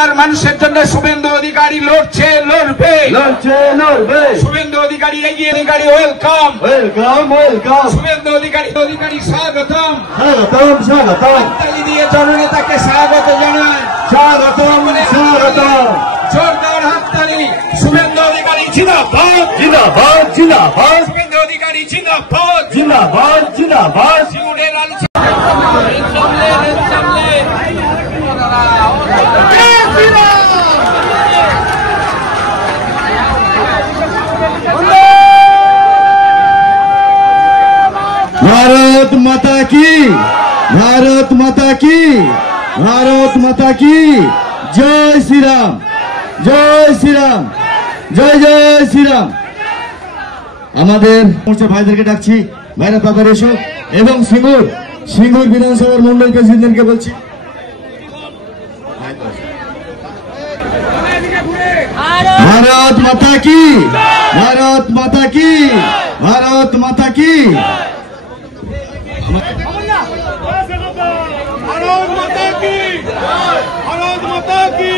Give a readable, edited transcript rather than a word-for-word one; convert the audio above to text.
বাংলার মানুষের জন্য শুভেন্দু অধিকারী লড়ছে, লড়বে। শুভেন্দু অধিকারী এগিয়ে, অধিকারী ওয়েলকাম, শুভেন্দু অধিকারী স্বাগতম, হাততালি দিয়ে জননেতাকে স্বাগত জানায়, জোরদার হাততালি। শুভেন্দু অধিকারী জিন্দাবাদ, শুভেন্দু অধিকারী জিন্দাবাদ। সিঙ্গুরের আলোচনা भारत माता की, भारत माता की, भारत माता की जय श्री राम, जय श्री राम, जय जय श्री राम। আমাদের মোর্চা ভাইদেরকে ডাকছি, ভাইরা তাড়াতাড়ি এসো। এবং সিঙ্গুর বিধানসভার মন্ডল প্রেসিডেন্টকে বলছি, भारत माता की, भारत माता की, भारत माता की। भारत माता की, भारत माता की।